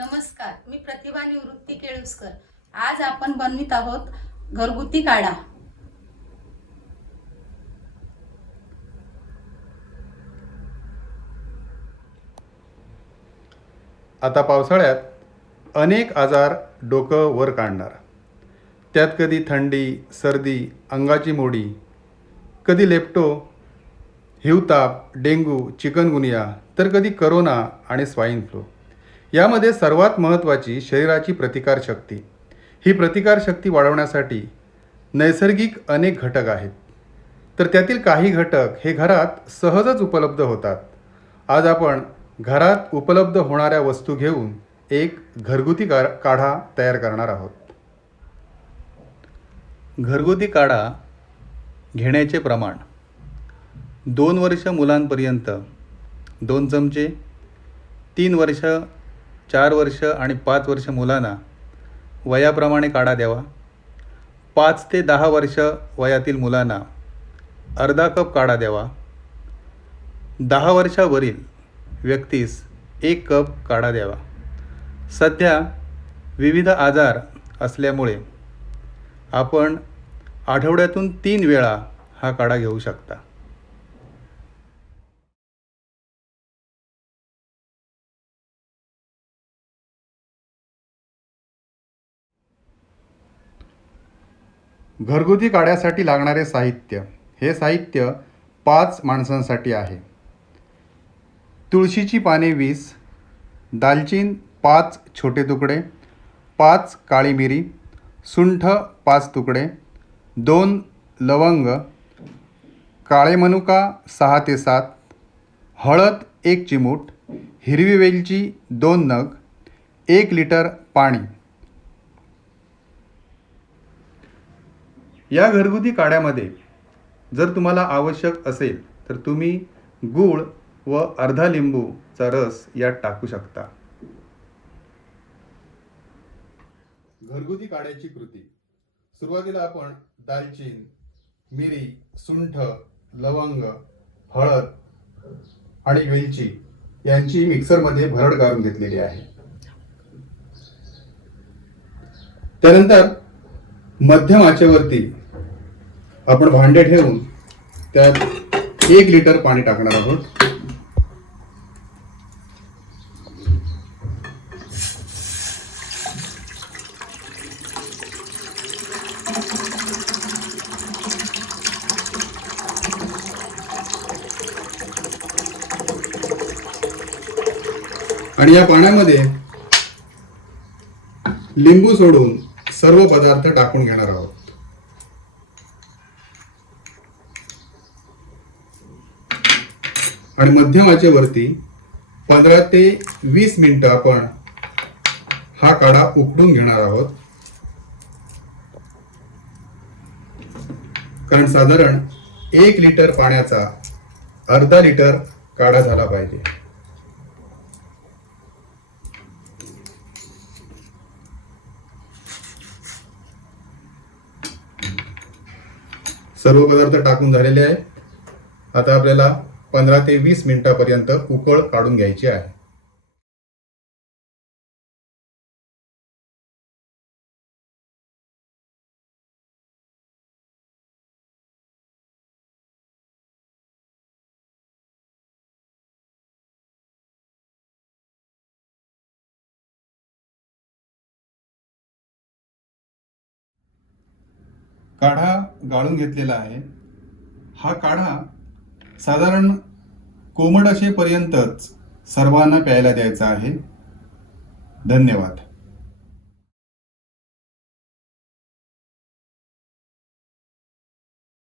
नमस्कार, मी प्रतिभा निवृत्ती केळुसकर। आज आपण बनवित आहोत घरगुती काढा। आता पावसाळ्यात अनेक आजार डोकं वर काढणार। त्यात कधी थंडी, सर्दी, अंगाची मोडी, कधी लेप्टो, हिवताप, डेंग्यू, चिकनगुनिया, तर कधी करोना आणि स्वाईन फ्लू। यामध्ये सर्वात महत्त्वाची शरीराची प्रतिकारशक्ती। ही प्रतिकारशक्ती वाढवण्यासाठी नैसर्गिक अनेक घटक आहेत, तर त्यातील काही घटक हे घरात सहजच उपलब्ध होतात। आज आपण घरात उपलब्ध होणाऱ्या वस्तू घेऊन एक घरगुती काढा तयार करणार आहोत। घरगुती काढा घेण्याचे प्रमाण: 2 वर्ष मुलांपर्यंत 2 चमचे, 3 वर्ष, 4 वर्ष आणि 5 वर्ष मुलांना वयाप्रमाणे काढा द्यावा। 5 ते 10 वर्ष वयातील मुलांना अर्धा कप काढा द्यावा। 10 वर्षावरील व्यक्तीस 1 कप काढा द्यावा। सध्या विविध आजार असल्यामुळे आपण आठवड्यातून 3 वेळा हा काढा घेऊ शकता। घरगुती काढ्यासाठी लागणारे साहित्य: हे साहित्य 5 माणसांसाठी आहे। तुळशीची पाने 20, दालचीन 5 छोटे तुकडे, 5 काळी मिरी, सुंठ 5 तुकडे, 2 लवंग, काळे मनुका 6 ते 7, हळद 1 चिमूट, हिरवी वेलची 2 नग, 1 लिटर पाणी। या घरगुती काढ्यामध्ये जर तुम्हाला आवश्यक असेल तर तुम्ही गूळ व अर्धा लिंबूचा रस यात टाकू शकता। घरगुती काढ्याची कृती: सुरुवातीला आपण दालचीन, मिरी, सुंठ, लवंग, हळद आणि वेलची यांची मिक्सरमध्ये भरड काढून घेतलेली आहे। त्यानंतर मध्यम आचेवरती आपण भांडे ठेवून त्यात 1 लिटर पाणी टाकणार आहोत। आणि या पाण्यामध्ये लिंबू सोडून सर्व पदार्थ टाकून घेणार आहोत। आणि मध्यम आचेवरती 15 ते 20 मिनिटं आपण हा काढा उकळून घेणार आहोत, कारण साधारण 1 लिटर पाण्याचा अर्धा लिटर काढा झाला पाहिजे। सर्व पदार्थ टाकून झालेले आहे। आता आपल्याला 15 ते 20 मिनिटांपर्यंत उकळ काढून घ्यायची आहे। काढा गाळून घेतलेला आहे। हा काढा साधारण कोमट असेपर्यंतच सर्वांना प्यायला द्यायचा आहे। धन्यवाद।